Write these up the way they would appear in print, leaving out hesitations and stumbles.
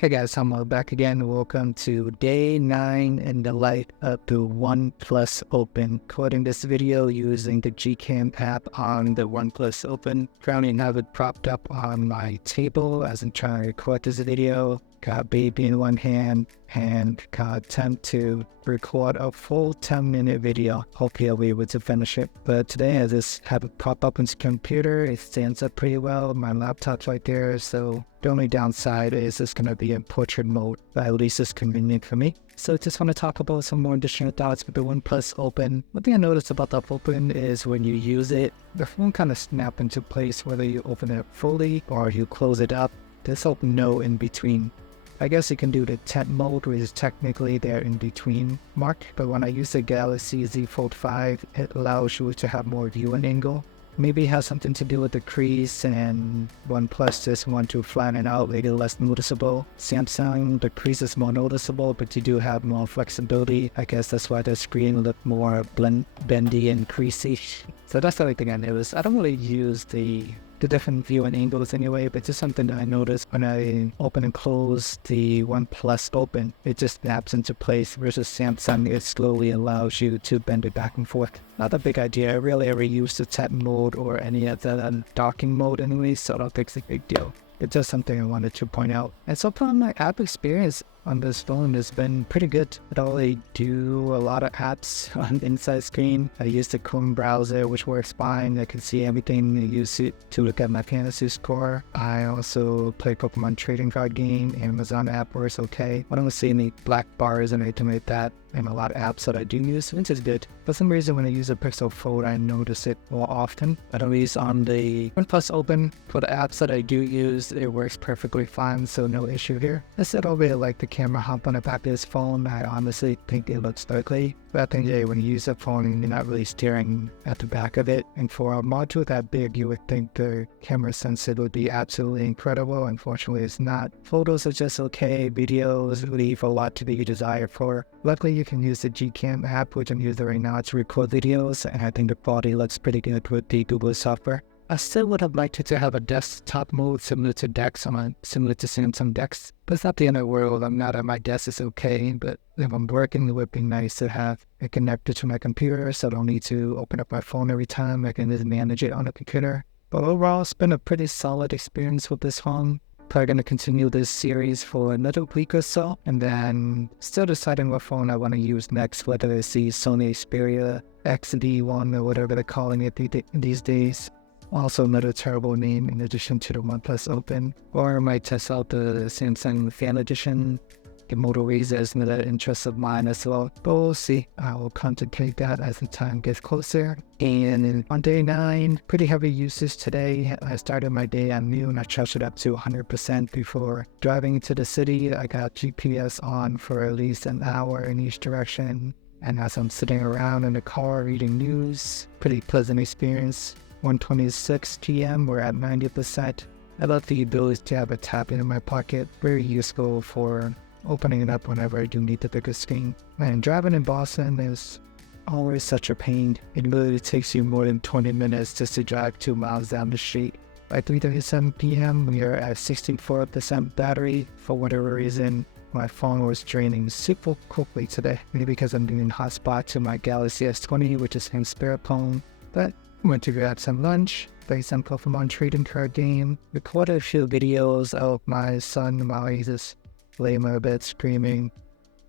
Hey guys, I'm back again. Welcome to day 9 in the life of the OnePlus Open. Recording this video using the GCam app on the OnePlus Open. Currently have it propped up on my table as I'm trying to record this video. Got baby in one hand and got attempt to record a full 10-minute video. Hopefully I'll be able to finish it. But today I just have it prop up on the computer. It stands up pretty well. My laptop's right there, so the only downside is it's going to be in portrait mode, but at least it's convenient for me. So just want to talk about some more additional thoughts with the OnePlus Open. One thing I noticed about the Open is when you use it, the phone kind of snaps into place whether you open it fully or you close it up. There's no in between. I guess you can do the tent mode, which is technically there in between mark, but when I use the Galaxy Z Fold 5, it allows you to have more viewing angle. Maybe it has something to do with the crease, and OnePlus just want to flatten out, make it less noticeable. Samsung, the crease is more noticeable, but you do have more flexibility. I guess that's why the screen look more bendy and creasy. So that's the only thing I noticed. I don't really use the different viewing angles anyway, but just something that I noticed when I open and close the OnePlus Open. It just snaps into place versus Samsung, it slowly allows you to bend it back and forth. Not a big idea. I rarely ever use the tent mode or any of the docking mode anyway, so I don't think it's a big deal. It's just something I wanted to point out. And so far my app experience on this phone has been pretty good. I don't really do a lot of apps on the inside screen. I use the Chrome browser, which works fine. I can see everything. I use it to look at my fantasy score. I also play Pokemon trading card game. Amazon app works okay. I don't see any black bars or anything like that in a lot of apps that I do use, which is good. For some reason, when I use a Pixel Fold, I notice it more often. At least on the OnePlus Open, for the apps that I do use, it works perfectly fine, so no issue here. I said I really like the camera hop on the back of this phone. I honestly think it looks ugly, but I think when you use a phone, you're not really staring at the back of it. And for a module that big, you would think the camera sensor would be absolutely incredible. Unfortunately, it's not. Photos are just okay. Videos leave a lot to be desired for. Luckily, you can use the GCam app, which I'm using right now, to record videos, and I think the quality looks pretty good with the Google software. I still would have liked it to have a desktop mode similar to similar to Samsung Dex, but it's not the end of the world. I'm not at my desk, it's okay, but if I'm working, it would be nice to have it connected to my computer, so I don't need to open up my phone every time. I can just manage it on the computer. But overall, it's been a pretty solid experience with this phone. Probably going to continue this series for another week or so, and then still deciding what phone I want to use next, whether it's the Sony Xperia XD1 or whatever they're calling it these days. Also another terrible name in addition to the OnePlus Open. Or I might test out the Samsung Fan Edition. Get Moto Razr is another interest of mine as well. But we'll see. I will contemplate that as the time gets closer. And on day 9, pretty heavy usage today. I started my day at noon. I charged it up to 100% before driving into the city. I got GPS on for at least an hour in each direction. And as I'm sitting around in the car reading news, pretty pleasant experience. 1:26 p.m. we're at 90%. I love the ability to have a tablet in my pocket. Very useful for opening it up whenever I do need the bigger screen. And driving in Boston is always such a pain. It literally takes you more than 20 minutes just to drive 2 miles down the street. By 3:37 p.m. we are at 64% battery. For whatever reason, my phone was draining super quickly today. Maybe because I'm doing hotspot to my Galaxy S20, which is his spare phone. But went to grab some lunch, play some Pokemon trading card game, recorded a few videos of my son while he's just laying in my bed screaming.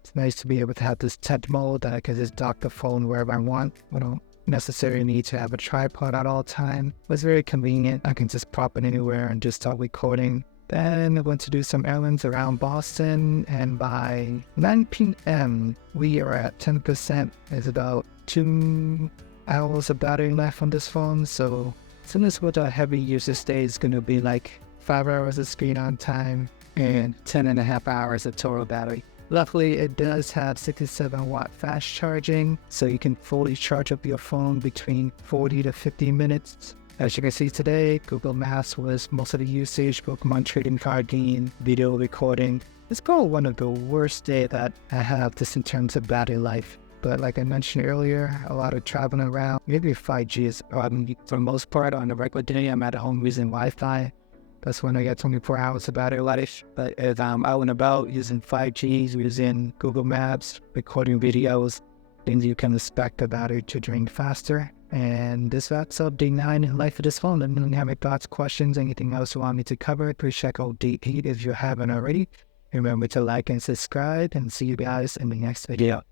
It's nice to be able to have this tent mode that I can just dock the phone wherever I want. I don't necessarily need to have a tripod at all time. It's very convenient. I can just prop it anywhere and just start recording. Then I went to do some errands around Boston, and by 9 p.m. we are at 10%. It's about 2 hours of battery left on this phone, so similar with a heavy usage day, it's going to be like 5 hours of screen on time and 10.5 hours of total battery. Luckily, it does have 67 watt fast charging, so you can fully charge up your phone between 40 to 50 minutes. As you can see today, Google Maps was most of the usage, Pokemon trading card game, video recording. It's probably one of the worst days that I have just in terms of battery life. But like I mentioned earlier, a lot of traveling around. Maybe 5G is, for the most part, on a regular day, I'm at home using Wi-Fi. That's when I get 24 hours of battery life. But if I'm out and about using 5G, using Google Maps, recording videos, then you can expect the battery to drain faster. And this wraps up day 9 in life of this phone. Let me know if you have any thoughts, questions, anything else you want me to cover. Please check out day 8 if you haven't already. Remember to like and subscribe, and see you guys in the next video.